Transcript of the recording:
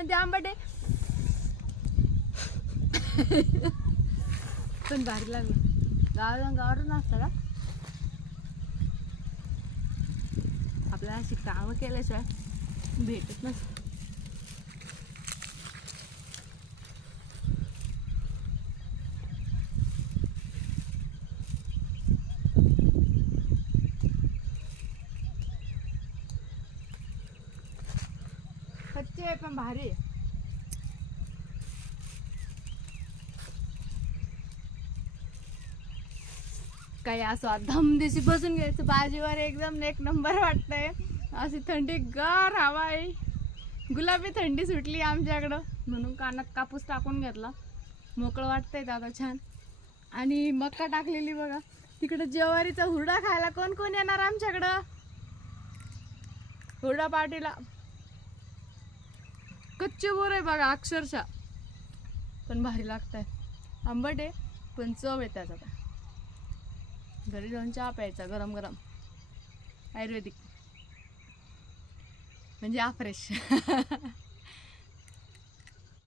म्हणते आंबट आहे. पण भारी लागलं. गावावरून असतं का आपल्याला अशी कामं केल्याशिवाय भेटत नसतं. कच्चे आहे पण भारी आहे. काही असं धमदिशी बसून घ्यायचं बाजीवर एकदम एक नंबर वाटतंय. अशी थंडी गार हवा आहे. गुलाबी थंडी सुटली आमच्याकडं म्हणून कानात कापूस टाकून घेतला. मोकळं वाटतंय दादा छान. आणि मक्का टाकलेली बघा. तिकडं ज्वारीचा हुरडा खायला कोण कोण येणार आमच्याकडं. हुरडा पार्टीला. कच्चे बोर आहे बघा अक्षरशः. पण भारी लागतंय. आंबट आहे पण चव आहे त्याचा. घरी जाऊन चहा प्यायचा गरम गरम आयुर्वेदिक म्हणजे फ्रेश.